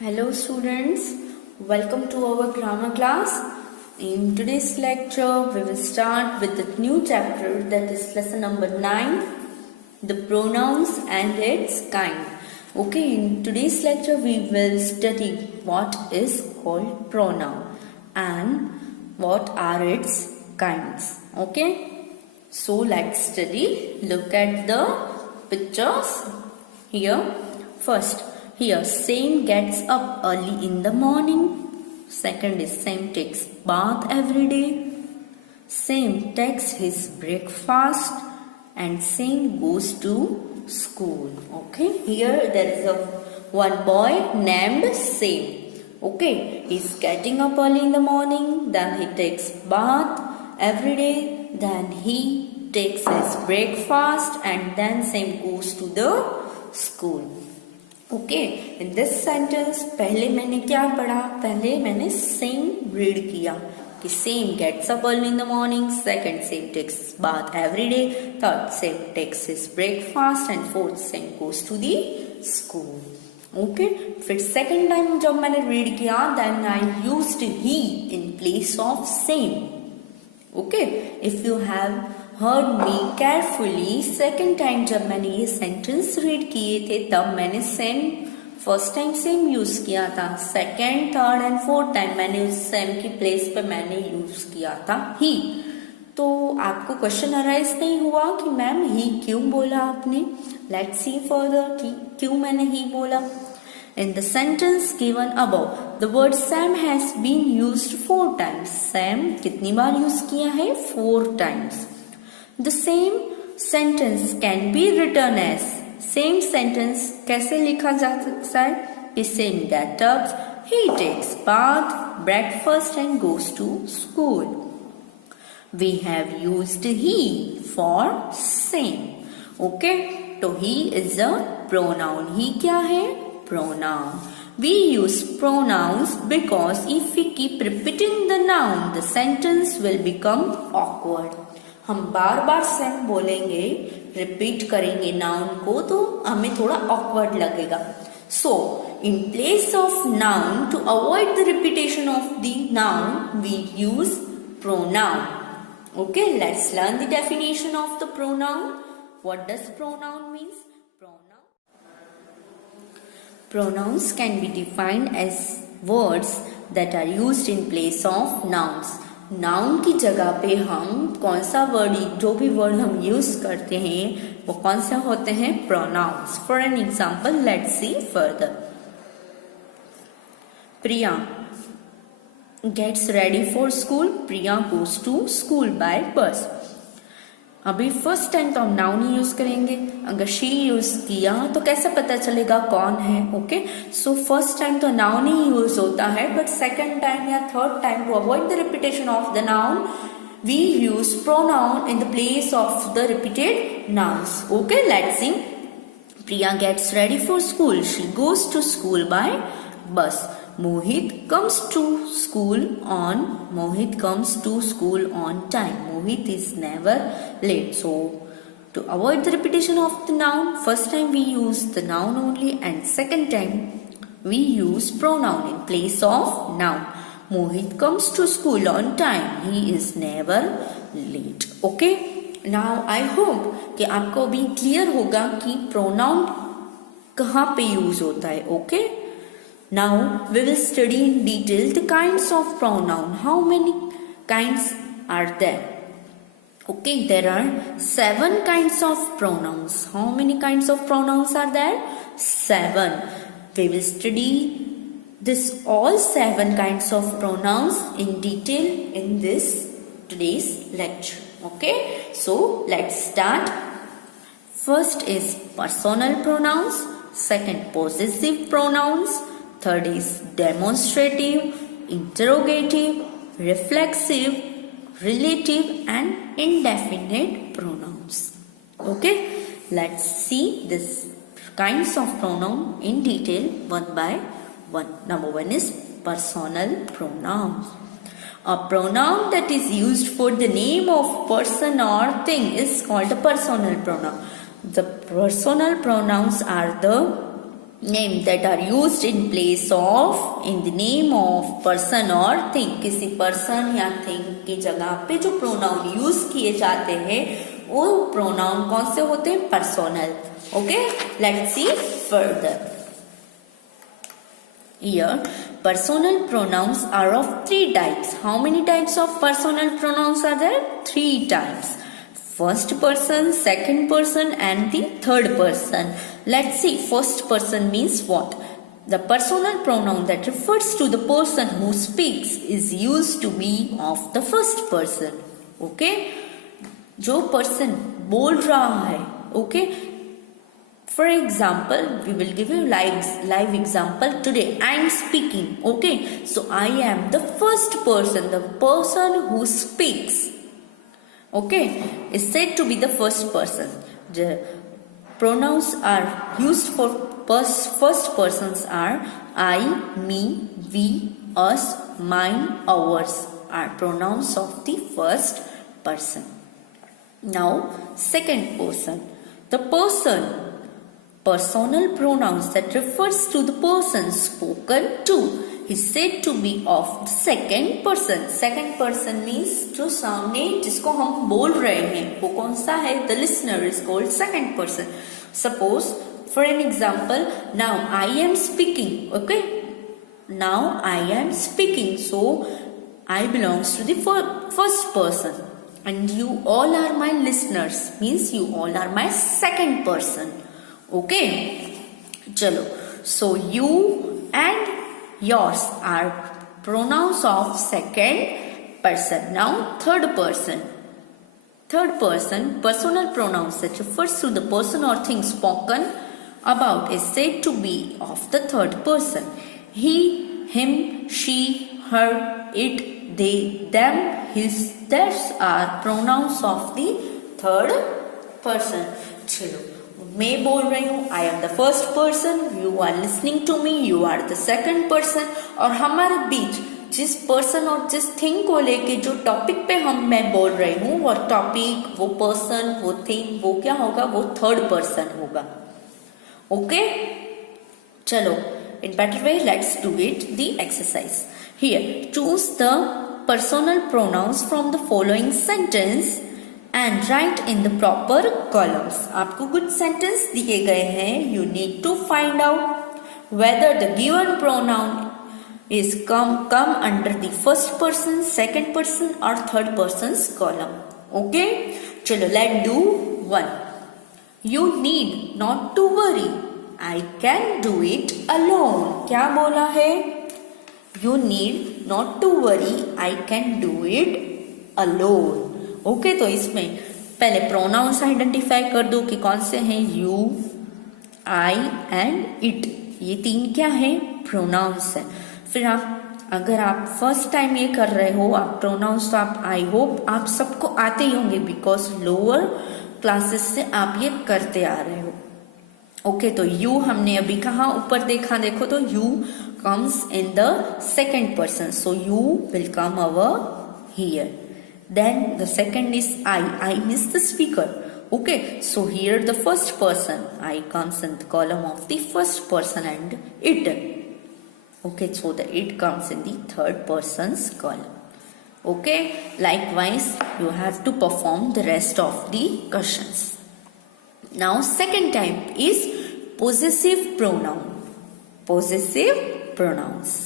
Hello students, welcome to our grammar class. In today's lecture, we will start with the new chapter, that is lesson number 9, the pronouns and its kind. Okay, in today's lecture, we will study what is called pronoun and what are its kinds. Okay, so let's study. Look at the pictures here. First, here Sam gets up early in the morning. Second is Sam takes bath every day. Sam takes his breakfast and Sam goes to school. Okay, here there is one boy named Sam. Okay, he's getting up early in the morning, then he takes bath every day, then he takes his breakfast and then Sam goes to the school. Okay in this sentence पहले मैंने क्या पढ़ा, पहले मैंने same read किया कि Sam gets up early in the morning, second Sam takes bath every day, third Sam takes his breakfast and fourth Sam goes to the school. Okay, फिर second time जब मैंने रीड किया then I used he in place of Sam. Okay, if you have heard me carefully, second time जब मैंने ये sentence read किए थे तब मैंने Sam first time Sam use किया था, second third and fourth time मैंने उस सेम की प्लेस पे मैंने यूज किया था ही. तो आपको क्वेश्चन अराइज नहीं हुआ कि मैम ही क्यों बोला आपने? लेट्स सी फर्दर कि क्यों मैंने ही बोला. In the sentence given above, the word Sam has been used 4 times. Sam कितनी बार यूज किया है? 4 times. The same sentence can be written as, same sentence कैसे लिखा जा सकता है? The same gets up, he takes bath, breakfast and goes to school. We have used he for same. Okay, तो he is a pronoun. He क्या है? Pronoun. We use pronouns because if we keep repeating the noun, the sentence will become awkward. हम बार बार same बोलेंगे, repeat करेंगे noun को, तो हमें थोड़ा ऑकवर्ड लगेगा. So in place of noun, to avoid the repetition of the noun, we use pronoun. Okay, let's learn the definition of the pronoun. What does pronoun means? Pronouns can be defined as words that are used in place of nouns. Noun की जगह पे हम कौन सा word, जो भी word हम use करते हैं वो कौन से होते हैं? Pronouns. For an example let's see further. Priya gets ready for school. Priya goes to school by bus. अभी फर्स्ट टाइम तो हम नाउन ही यूज करेंगे. अगर शी यूज किया तो कैसे पता चलेगा कौन है? ओके, सो फर्स्ट टाइम तो नाउन ही यूज होता है, बट सेकंड टाइम या third time to avoid the repetition of the noun, we use pronoun in the place of the repeated nouns. Okay, let's see. Priya gets ready for school. She goes to school by bus. Mohit comes to school on time. Mohit is never late. So, to avoid the repetition of the noun, first time we use the noun only and second time we use pronoun in place of noun. Mohit comes to school on time. He is never late. Okay? Now, I hope कि आपको भी clear होगा कि pronoun कहाँ पे use होता है. Okay? Now we will study in detail the kinds of pronoun. How many kinds are there? Okay, there are 7 kinds of pronouns. How many kinds of pronouns are there? 7. We will study this all 7 kinds of pronouns in detail in this today's lecture. Okay, so let's start. First is personal pronouns. Second, possessive pronouns. Third is demonstrative, interrogative, reflexive, relative and indefinite pronouns. Okay, let's see these kinds of pronoun in detail one by one. Number 1 is personal pronouns. A pronoun that is used for the name of person or thing is called a personal pronoun. The personal pronouns are the name that are used in place of in the name of person और thing, किसी person या thing की जगह पे जो pronoun use किए जाते हैं वो प्रोनाउन कौन से होते हैं? Personnel. Okay, let's see further. Here, personal pronouns are of 3 types. How many types of personal pronouns are there? 3 types. First person, second person and the third person. Let's see, first person means what? The personal pronoun that refers to the person who speaks is used to be of the first person. Okay? जो person बोल रहा है, okay? For example, we will give you live example today. I am speaking, okay? So I am the first person, the person who speaks. Okay, is said to be the first person. The pronouns are used for first persons are I, me, we, us, mine, ours are pronouns of the first person. Now, second person. The personal pronouns that refers to the person spoken to is said to be of the second person. Second person means जो सामने जिसको हम बोल रहे हैं वो कौन सा है? The listener is called second person. Suppose for an example, now I am speaking. Okay, now I am speaking, so I belongs to the first person and you all are my listeners, means you all are my second person. Okay, chalo. So you and yours are pronouns of second person. Now third person. Third person, personal pronouns that refers to the person or thing spoken about is said to be of the third person. He, him, she, her, it, they, them, his, theirs are pronouns of the third person. Chalo. मैं बोल रही हूँ, I am the first person, you are listening to me, you are the second person, और हमारे बीच जिस person और जिस thing को लेके जो टॉपिक पे मैं बोल रही हूँ वो टॉपिक, वो पर्सन, वो थिंग, वो क्या होगा? वो थर्ड पर्सन होगा. ओके, चलो, in better way let's do it the exercise. Here choose the personal pronouns from the following sentence and write in the proper columns. आपको कुछ sentence दिए गए हैं. You need to find out whether the given pronoun is come under the first person, second person or third person's column. Okay? चलो, let's do one. You need not to worry. I can do it alone. क्या बोला है? You need not to worry. I can do it alone. Okay, तो इसमें पहले pronounce identify कर दो कि कौन से हैं. यू, आई एंड इट, ये 3 क्या है? प्रोनाउंस है. फिर अगर आप फर्स्ट टाइम ये कर रहे हो, आप प्रोनाउंस तो आप आई होप आप सबको आते ही होंगे बिकॉज लोअर क्लासेस से आप ये करते आ रहे हो. ओके, तो यू हमने अभी कहा ऊपर देखा, देखो तो you comes in the second person, so you will come over here. Then the second is I means the speaker. Okay, so here the first person, I comes in the column of the first person and it. Okay, so the it comes in the third person's column. Okay, likewise you have to perform the rest of the questions. Now second type is possessive pronoun. Possessive pronouns.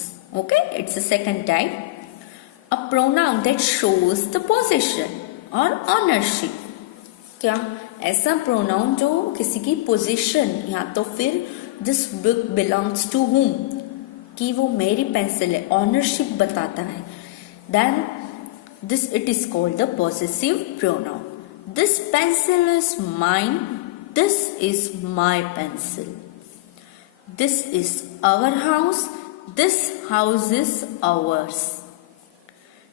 Okay, it's a second type. A pronoun that shows the possession or ownership. क्या? ऐसा pronoun जो किसी की position या तो फिर this book belongs to whom, कि वो मेरी पेंसिल है, ऑनरशिप बताता है. Then this it is called the possessive pronoun. This pencil is mine, this is my pencil. This is our house, this house is ours.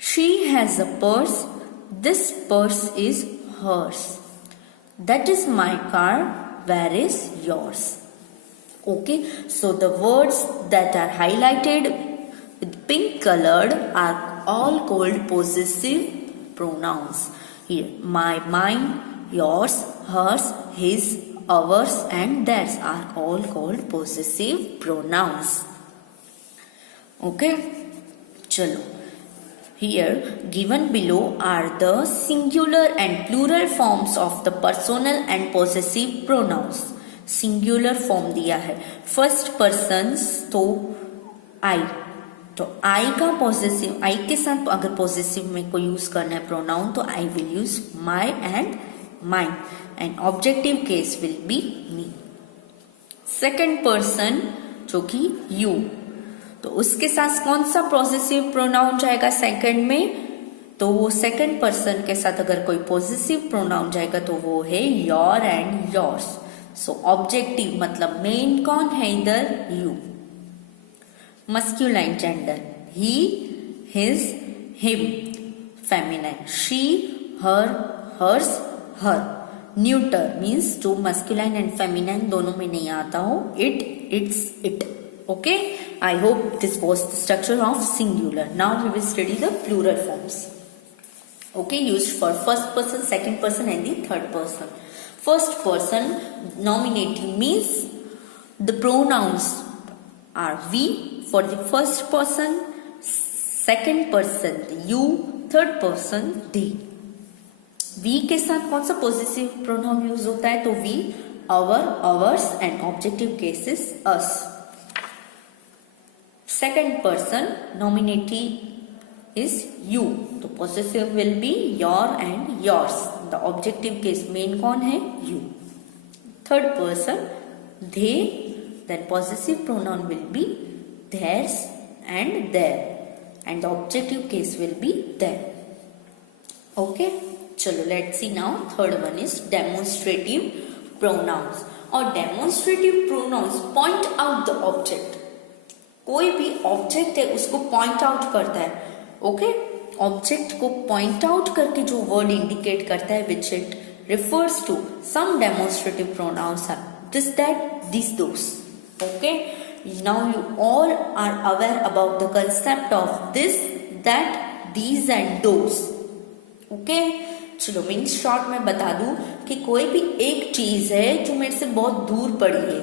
She has a purse. This purse is hers. That is my car. Where is yours? Okay, so the words that are highlighted with pink colored are all called possessive pronouns. Here, my, mine, yours, hers, his, ours and theirs are all called possessive pronouns. Okay, chalo. Here given below are the singular and plural forms of the personal and possessive pronouns. Singular form दिया है first person तो आई, तो आई का possessive, आई के साथ अगर possessive में को यूज करना है प्रोनाउन तो आई will use my and mine and objective case will be me. Second person जो कि यू, तो उसके साथ कौन सा पॉजेसिव प्रोनाउन जाएगा सेकंड में, तो वो सेकंड पर्सन के साथ अगर कोई पॉजेसिव प्रोनाउन जाएगा तो वो है your and yours. So objective मतलब मेन कौन है इधर, you. Masculine gender he, his, him. Feminine she, her, hers, her. Neuter means जो मस्क्यूलाइन एंड फेमिनाइन दोनों में नहीं आता हो, it, its, it. Okay, I hope this was the structure of singular. Now we will study the plural forms. Okay, used for first person, second person and the third person. First person nominative means the pronouns are we for the first person, second person the you, third person they. We के साथ कौन सा possessive pronoun use होता है, तो we, our, ours and objective cases us. Second person nominative is you, तो possessive will be your and yours. The objective case main कौन है, you. Third person they, then possessive pronoun will be theirs and their and the objective case will be them. Okay, चलो let's see now. Third one is demonstrative pronouns. और demonstrative pronouns point out the object. कोई भी object है उसको point out करता है. Okay, object को point out करके जो वर्ड इंडिकेट करता है which it refers to. Some demonstrative pronouns are this, that, these, those. Okay, now you all are aware about the concept of this, that, these and those. Okay, चलो mean short में बता दूं कि कोई भी एक चीज है जो मेरे से बहुत दूर पड़ी है.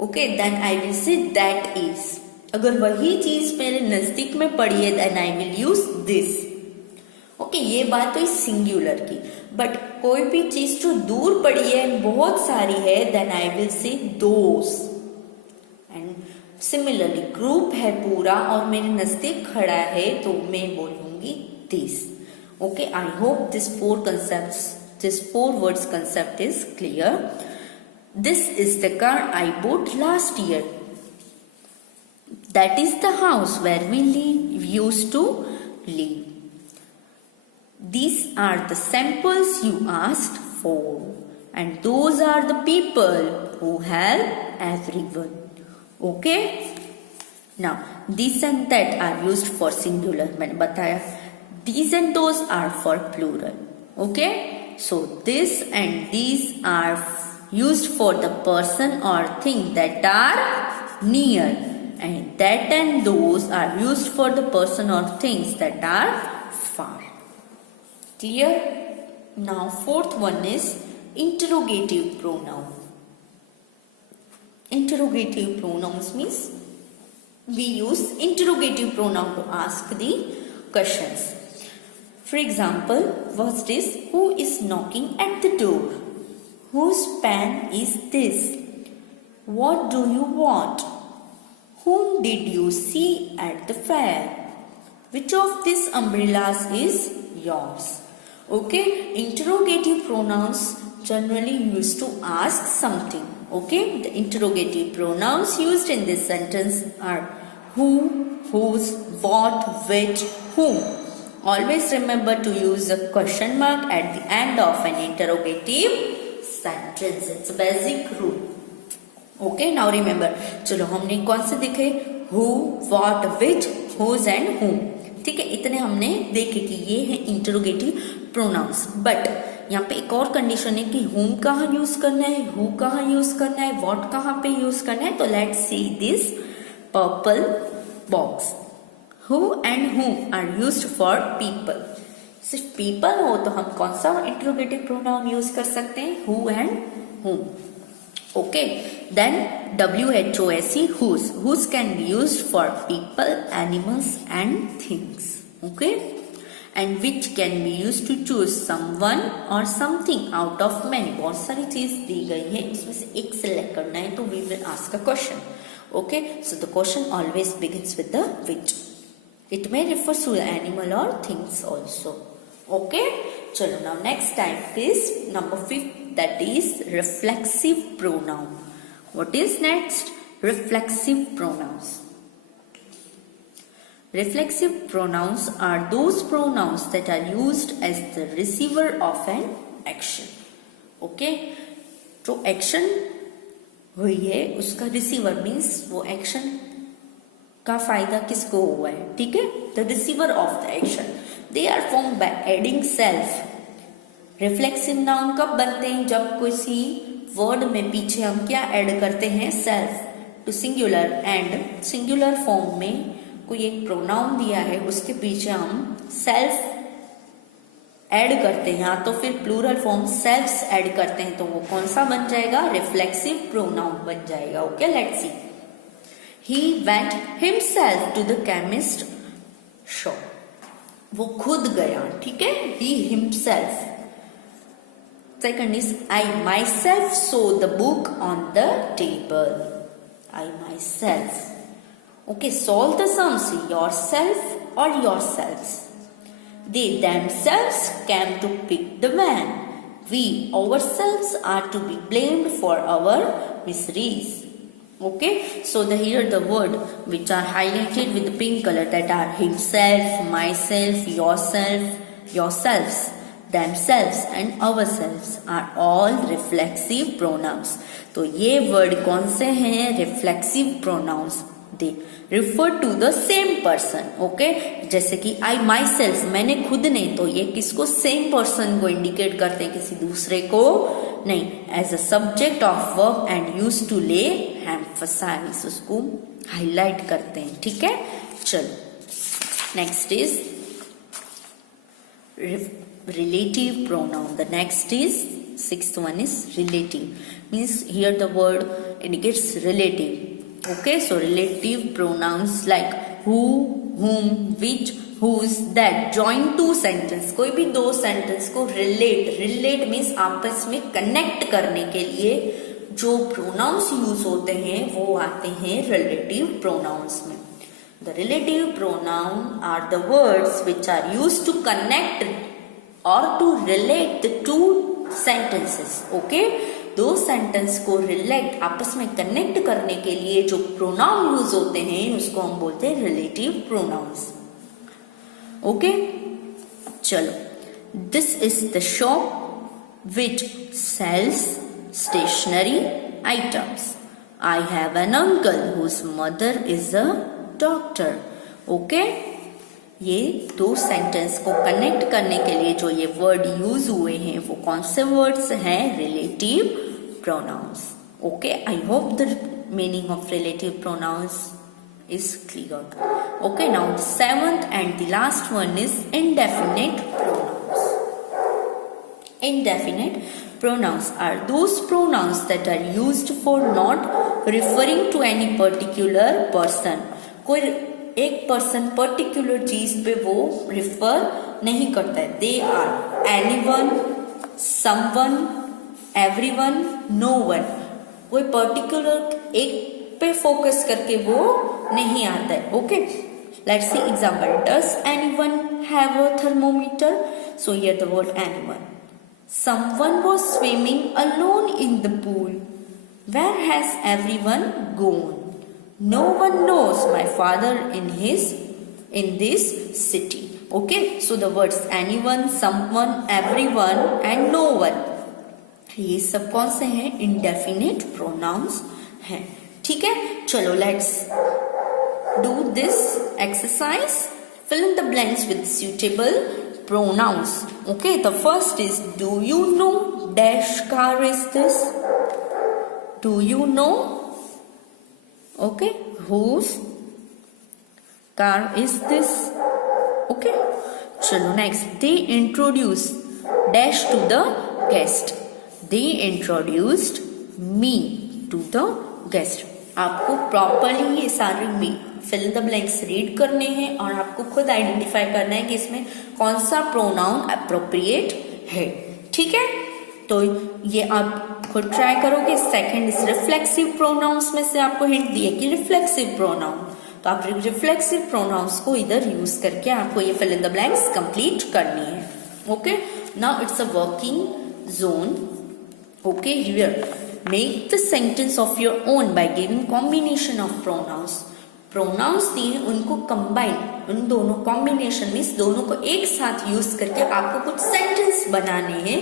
Okay, then I will say that is. अगर वही चीज मेरे नजदीक में पड़ी है then I will use this. Okay, ये बात तो सिंगुलर की. बट कोई भी चीज जो दूर पड़ी है बहुत सारी है देन आई विल से दोस. एंड सिमिलरली ग्रुप है पूरा और मेरे नजदीक खड़ा है तो मैं बोलूंगी this. Okay, I hope this four words concept is clear. This is the car I bought last year. That is the house where we used to live. These are the samples you asked for, and those are the people who help everyone. Okay? Now, these and that are used for singular. मैंने बताया. These and those are for plural. Okay? So, this and these are used for the person or thing that are near. And that and those are used for the person or things that are far. Clear? Now fourth one is interrogative pronoun. Interrogative pronouns means we use interrogative pronoun to ask the questions. For example, first is who is knocking at the door? Whose pen is this? What do you want? Whom did you see at the fair? Which of these umbrellas is yours? Okay, interrogative pronouns generally used to ask something. Okay, the interrogative pronouns used in this sentence are who, whose, what, which, whom. Always remember to use a question mark at the end of an interrogative sentence. It's a basic rule. Okay, now remember. चलो हमने कौन से देखे, who, what, which, whose and whom. ठीक है, इतने हमने देखे कि ये है इंटरोगेटिव प्रोनाउंस. बट यहाँ पे एक और कंडीशन है कि हुम कहाँ यूज करना है, हु कहाँ यूज करना है, व्हाट कहाँ पे यूज करना है. तो let's see this purple box. Who and whom are used for people. सिर्फ पीपल हो तो हम कौन सा इंटरोगेटिव प्रोनाउन यूज कर सकते हैं, हु एंड हुम. Okay, then WHOSE, whose can be used for people, animals and things. Okay, and which can be used to choose someone or something out of many. बहुत सारी चीज दी गई है, इसमें से एक सिलेक्ट करना है, तो we will ask a question. Okay, so the question always begins with the which. It may refer to animal or things also. Okay, चलो now next type is number 5, that is reflexive pronoun. What is next? Reflexive pronouns. Reflexive pronouns are those pronouns that are used as the receiver of an action. Okay, जो action हुई है उसका receiver means वो action का फायदा किसको हुआ है, ठीक है, the receiver of the action. They are formed by adding self. Reflexive noun कब बनते हैं? जब किसी वर्ड में पीछे हम क्या ऐड करते हैं? Self to singular, and singular form में कोई एक प्रोनाउन दिया है उसके पीछे हम सेल्फ ऐड करते हैं, तो फिर प्लूरल फॉर्म सेल्फ्स ऐड करते हैं, तो वो कौन सा बन जाएगा? रिफ्लेक्सिव प्रोनाउन बन जाएगा. Okay, let's C. He went himself to the chemist shop. वो खुद गया, ठीक है, he himself. Second is I myself saw the book on the table. I myself. Okay, solve the sums, yourself or yourselves. They themselves came to pick the van. We ourselves are to be blamed for our miseries. Okay, so here the word which are highlighted with the pink color, that are himself, myself, yourself, yourselves, themselves and ourselves are all reflexive pronouns. तो ये word कौन से हैं? reflexive pronouns. They refer to the same person. Okay, जैसे कि I myself, मैंने खुद ने, तो ये किसको? same person को indicate करते हैं, किसी दूसरे को नहीं. as a subject of verb and used to lay emphasize, उसको highlight करते हैं, ठीक है. चलो, next is relative pronoun. The next is, sixth one is relative, means here the word indicates relative. Okay, so relative pronouns like who, whom, which, whose, that join two sentence. कोई भी दो sentence को relate means आपस में connect करने के लिए जो प्रोनाउंस यूज होते हैं वो आते हैं relative pronouns में. The relative pronoun are the words which are used to connect or to relate the two sentences. Okay, दो सेंटेंस को रिलेट, आपस में कनेक्ट करने के लिए जो प्रोनाउन यूज होते हैं उसको हम बोलते हैं रिलेटिव प्रोनाउंस. ओके, चलो. This is the shop which sells stationery items. I have an uncle whose mother is a doctor. Okay, ये दो सेंटेंस को कनेक्ट करने के लिए जो ये वर्ड यूज हुए हैं वो कौन से वर्ड्स हैं? Relative pronouns. Okay, I hope the meaning of relative pronouns is clear. Okay, now the seventh and the last one is indefinite pronouns. Indefinite pronouns are those pronouns that are used for not referring to any particular person. कोई एक person particular चीज पे वो refer नहीं करता है. They are anyone, someone, everyone, no one. कोई particular एक पे फोकस करके वो नहीं आता है. Okay, let's see example. Does anyone have a thermometer? So here the word anyone. Someone was swimming alone in the pool. Where has everyone gone? No one knows my father in this city. Okay, so the words anyone, someone, everyone and no one, ये सब कौन से हैं? indefinite pronouns हैं. ठीक है, चलो let's do this exercise. Fill in the blanks with suitable pronouns. Okay, the first is, do you know dash car is this? Do you know? Okay, whose car is this? Okay, chalo next. They introduced dash to the guest. They introduced me to the guest. आपको properly ये सारे में fill in the blanks read करने हैं और आपको खुद identify करना है कि इसमें कौन सा प्रोनाउन अप्रोप्रिएट है. ठीक है, तो ये आप खुद ट्राई करोगे. सेकंड इज रिफ्लेक्सिव प्रोनाउंस में से आपको हिंट दिए कि रिफ्लेक्सिव प्रोनाउन, तो आप रिफ्लेक्सिव प्रोनाउंस को इधर यूज करके आपको ये fill in the blanks complete करनी है. Okay, now it's a working zone. Okay, here make the sentence of your own by giving combination of pronouns. Pronouns दिए, उनको कंबाइन, उन दोनों कॉम्बिनेशन में दोनों को एक साथ यूज करके आपको कुछ सेंटेंस बनाने हैं.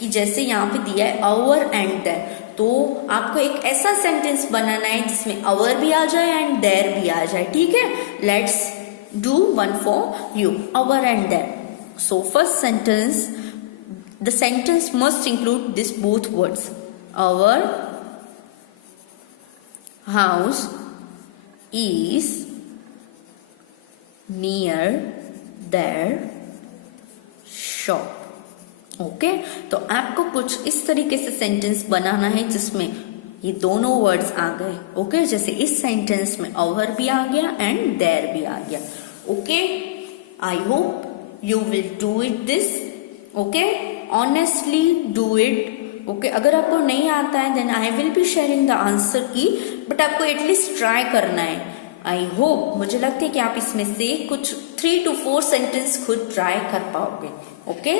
कि जैसे यहाँ पे दिया है अवर एंड देयर, तो आपको एक ऐसा सेंटेंस बनाना है जिसमें अवर भी आ जाए एंड देयर भी आ जाए. ठीक है, let's do one for you. Our and their. So first sentence, the sentence must include this both words. Our house is near their shop. Okay, तो आपको कुछ इस तरीके से सेंटेंस बनाना है जिसमें ये दोनों वर्ड्स आ गए. ओके, जैसे इस सेंटेंस में अवर भी आ गया एंड देयर भी आ गया. Okay, I hope you will do it this. Okay, honestly do it. Okay, अगर आपको नहीं आता है then I will be sharing the answer key, but आपको एटलीस्ट ट्राई करना है. आई होप, मुझे लगता है कि आप इसमें से कुछ 3 to 4 सेंटेंस खुद ट्राई कर पाओगे. ओके,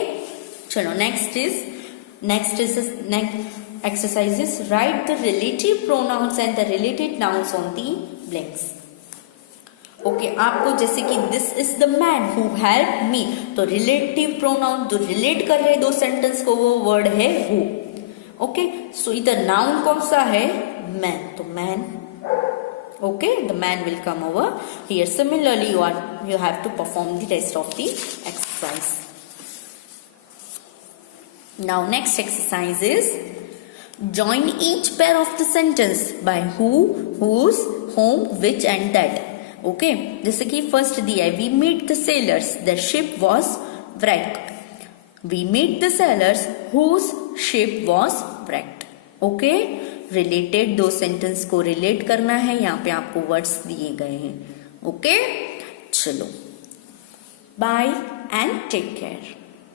चलो next exercises. Right the relative pronouns and the related nouns on the blanks. Okay, आपको जैसे कि this is the man who help me, तो रिलेटिव प्रोनाउन जो रिलेट कर रहे दो सेंटेंस को वो वर्ड है हु. ओके, सो इधर नाउन कौन सा है? मैन, तो man. Okay, the man will come over here. Similarly you have to perform the rest of the exercise. Now next exercise is join each pair of the sentence by who, whose, whom, which and that. Okay, जैसे कि first दिया है we meet the sailors the ship was wrecked. We meet the sailors whose ship was wrecked. Okay, related दो sentence को relate करना है. यहाँ पे आपको वर्ड्स दिए गए हैं. ओके, चलो बाय एंड टेक केयर.